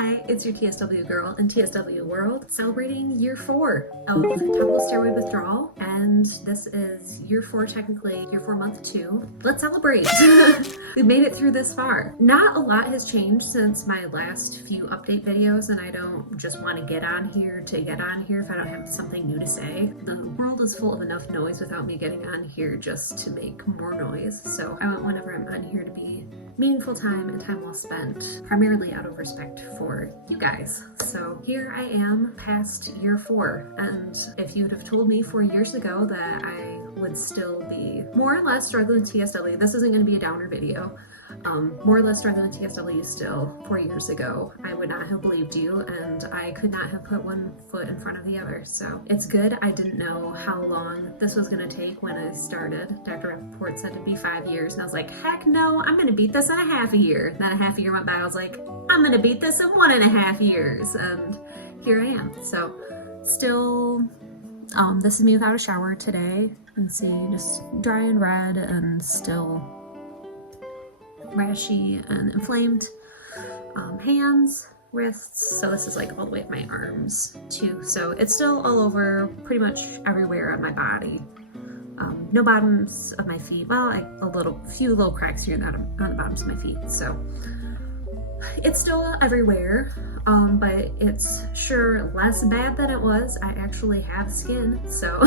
Hi, it's your TSW girl in TSW world celebrating year 4 of Topical Steroid Withdrawal, and this is year 4, technically year 4 month 2. Let's celebrate. We made it through this far. Not a lot has changed since my last few update videos, and I don't just want to get on here to get on here if I don't have something new to say. The world is full of enough noise without me getting on here just to make more noise, so I want whenever I'm on here to be meaningful time and time well spent, primarily out of respect for you guys. So here I am past year 4, and if you'd have told me 4 years ago that I would still be more or less struggling with TSW, this isn't going to be a downer video, more or less struggling with TSW still 4 years ago, I would not have believed you, and I could not have put one foot in front of the other. So it's good. I didn't know how long this was going to take when I started. Dr. Rappaport said it'd be 5 years, and I was like, heck no, I'm going to beat this in a half a year. Then a half a year went by, I was like, I'm going to beat this in 1.5 years, and here I am. So still, this is me without a shower today, and see, just dry and red and still rashy and inflamed hands, wrists. So this is like all the way up my arms too. So it's still all over pretty much everywhere on my body. No bottoms of my feet. Well, a few little cracks here and there on the bottoms of my feet. So it's still everywhere, but it's sure less bad than it was. I actually have skin, so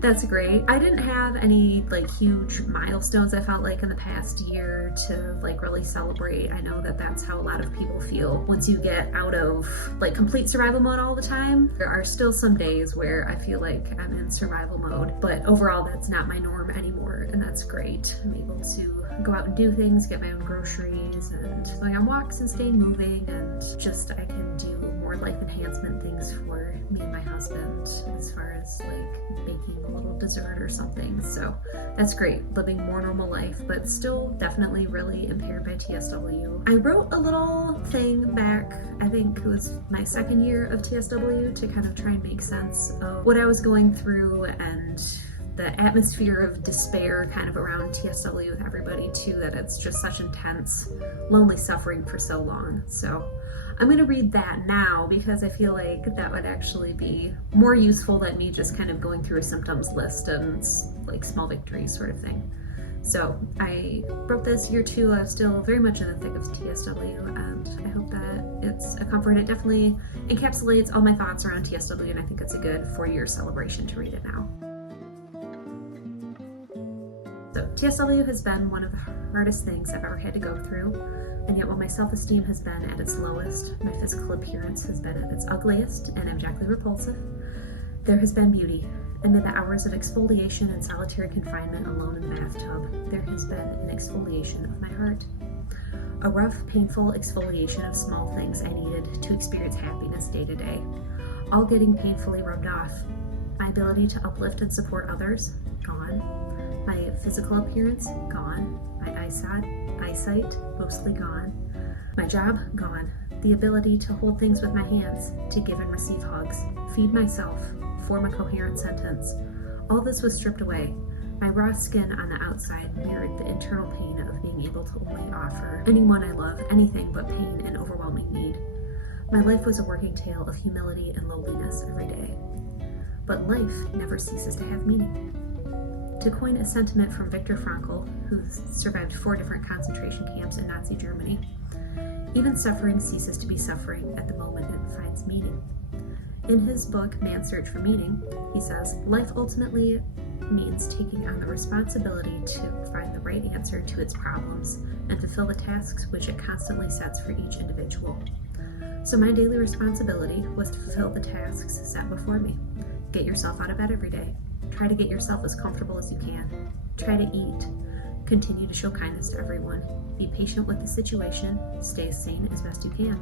that's great. I didn't have any like huge milestones, I felt like, in the past year to like really celebrate. I know that that's how a lot of people feel once you get out of like complete survival mode all the time. There are still some days where I feel like I'm in survival mode, but overall that's not my norm anymore, and that's great. I'm able to go out and do things, get my own groceries, and going on walks and staying moving, and just I can do more life enhancement things for me and my husband as far as like baking a little dessert or something. So that's great, living more normal life, but still definitely really impaired by TSW. I wrote a little thing back, I think it was my 2nd year of TSW, to kind of try and make sense of what I was going through and the atmosphere of despair kind of around TSW with everybody too, that it's just such intense, lonely suffering for so long. So I'm gonna read that now because I feel like that would actually be more useful than me just kind of going through a symptoms list and like small victories sort of thing. So I wrote this year 2, I was still very much in the thick of TSW, and I hope that it's a comfort. It definitely encapsulates all my thoughts around TSW, and I think it's a good 4-year celebration to read it now. So TSW has been one of the hardest things I've ever had to go through, and yet while my self-esteem has been at its lowest, my physical appearance has been at its ugliest and abjectly repulsive, there has been beauty. Amid the hours of exfoliation and solitary confinement alone in the bathtub, there has been an exfoliation of my heart. A rough, painful exfoliation of small things I needed to experience happiness day to day, all getting painfully rubbed off. My ability to uplift and support others, gone. My physical appearance, gone. My eyesight, mostly gone. My job, gone. The ability to hold things with my hands, to give and receive hugs, feed myself, form a coherent sentence. All this was stripped away. My raw skin on the outside mirrored the internal pain of being able to only offer anyone I love anything but pain and overwhelming need. My life was a working tale of humility and lowliness every day. But life never ceases to have meaning. To coin a sentiment from Viktor Frankl, who survived 4 different concentration camps in Nazi Germany, even suffering ceases to be suffering at the moment it finds meaning. In his book, Man's Search for Meaning, he says, life ultimately means taking on the responsibility to find the right answer to its problems and fulfill the tasks which it constantly sets for each individual. So my daily responsibility was to fulfill the tasks set before me. Get yourself out of bed every day. Try to get yourself as comfortable as you can. Try to eat. Continue to show kindness to everyone. Be patient with the situation. Stay as sane as best you can.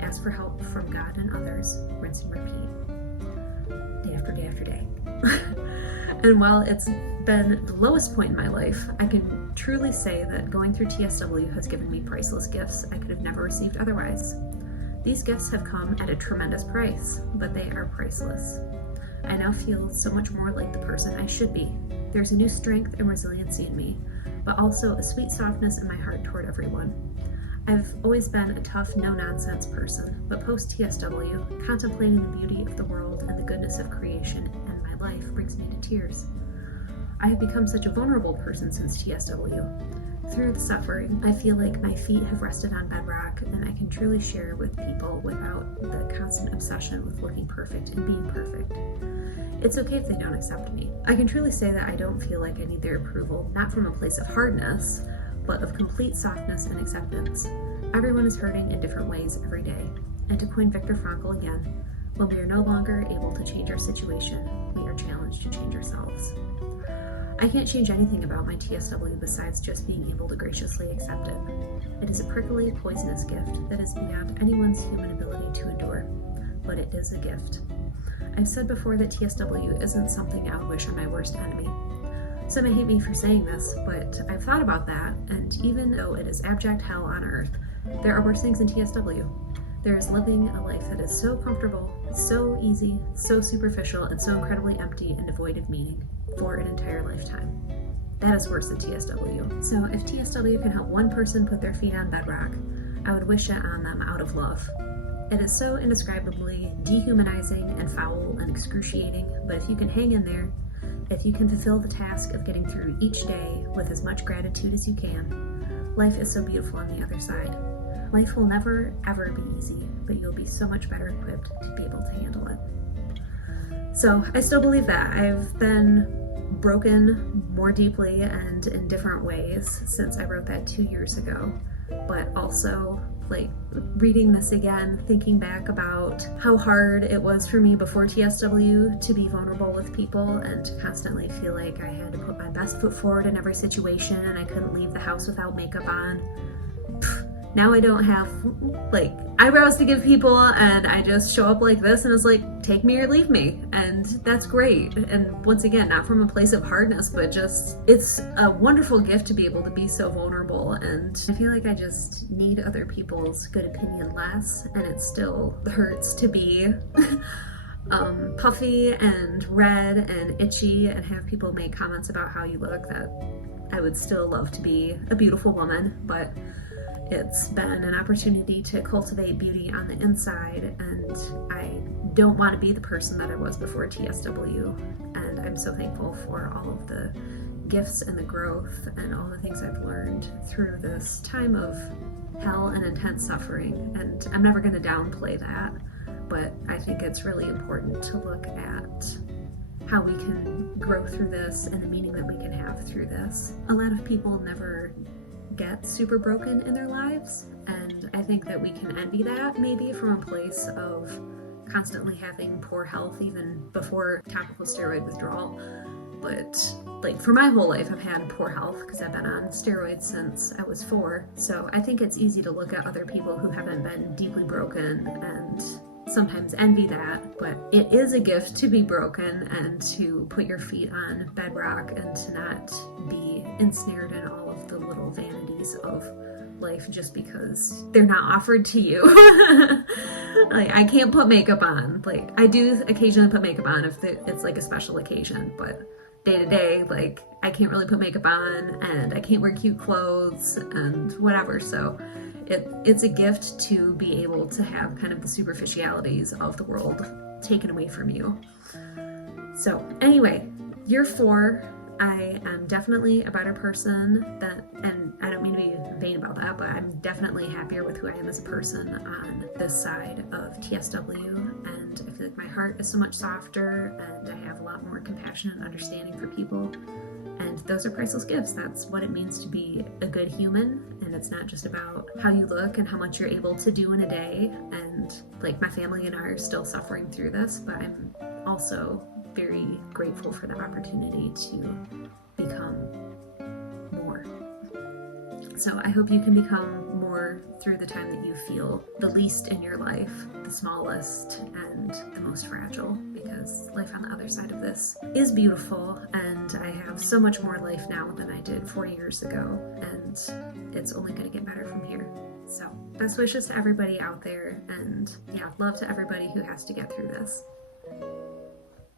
Ask for help from God and others. Rinse and repeat. Day after day after day. And while it's been the lowest point in my life, I can truly say that going through TSW has given me priceless gifts I could have never received otherwise. These gifts have come at a tremendous price, but they are priceless. I now feel so much more like the person I should be. There's a new strength and resiliency in me, but also a sweet softness in my heart toward everyone. I've always been a tough, no-nonsense person, but post-TSW, contemplating the beauty of the world and the goodness of creation and my life brings me to tears. I have become such a vulnerable person since TSW. Through the suffering, I feel like my feet have rested on bedrock and I can truly share with people without the constant obsession with looking perfect and being perfect. It's okay if they don't accept me. I can truly say that I don't feel like I need their approval, not from a place of hardness, but of complete softness and acceptance. Everyone is hurting in different ways every day. And to coin Viktor Frankl again, when we are no longer able to change our situation, we are challenged to change ourselves. I can't change anything about my TSW besides just being able to graciously accept it. It is a prickly, poisonous gift that is beyond anyone's human ability to endure, but it is a gift. I've said before that TSW isn't something I would wish on my worst enemy. Some may hate me for saying this, but I've thought about that, and even though it is abject hell on earth, there are worse things than TSW. There is living a life that is so comfortable, so easy, so superficial, and so incredibly empty and devoid of meaning for an entire lifetime. That is worse than TSW. So if TSW can help one person put their feet on bedrock, I would wish it on them out of love. It is so indescribably dehumanizing and foul and excruciating, but if you can hang in there, if you can fulfill the task of getting through each day with as much gratitude as you can, life is so beautiful on the other side. Life will never, ever be easy, but you'll be so much better equipped to be able to handle it. So I still believe that. I've been broken more deeply and in different ways since I wrote that 2 years ago, but also reading this again, thinking back about how hard it was for me before TSW to be vulnerable with people and to constantly feel like I had to put my best foot forward in every situation and I couldn't leave the house without makeup on. Now I don't have eyebrows to give people and I just show up like this and it's like, take me or leave me. And that's great. And once again, not from a place of hardness, but just, it's a wonderful gift to be able to be so vulnerable. And I feel like I just need other people's good opinion less, and it still hurts to be puffy and red and itchy and have people make comments about how you look. That I would still love to be a beautiful woman, but it's been an opportunity to cultivate beauty on the inside, and I don't want to be the person that I was before TSW. And I'm so thankful for all of the gifts and the growth and all the things I've learned through this time of hell and intense suffering. And I'm never going to downplay that, but I think it's really important to look at how we can grow through this and the meaning that we can have through this. A lot of people never get super broken in their lives, and I think that we can envy that maybe from a place of constantly having poor health even before topical steroid withdrawal. But for my whole life I've had poor health because I've been on steroids since I was 4, so I think it's easy to look at other people who haven't been deeply broken and sometimes envy that, but it is a gift to be broken and to put your feet on bedrock and to not be ensnared in all of the little vanities of life just because they're not offered to you. I can't put makeup on. I do occasionally put makeup on if it's a special occasion, but day to day, I can't really put makeup on and I can't wear cute clothes and whatever, so it's a gift to be able to have kind of the superficialities of the world taken away from you. So anyway, year 4, I am definitely a better person, and I don't mean to be vain about that, but I'm definitely happier with who I am as a person on this side of TSW, and I feel like my heart is so much softer and I have a lot more compassion and understanding for people. And those are priceless gifts. That's what it means to be a good human. And it's not just about how you look and how much you're able to do in a day. And my family and I are still suffering through this, but I'm also very grateful for the opportunity to become more. So I hope you can become more through the time that you feel the least in your life, the smallest and the most fragile, because life on the other side of this is beautiful, and I have so much more life now than I did 4 years ago, and it's only going to get better from here. So best wishes to everybody out there, and love to everybody who has to get through this.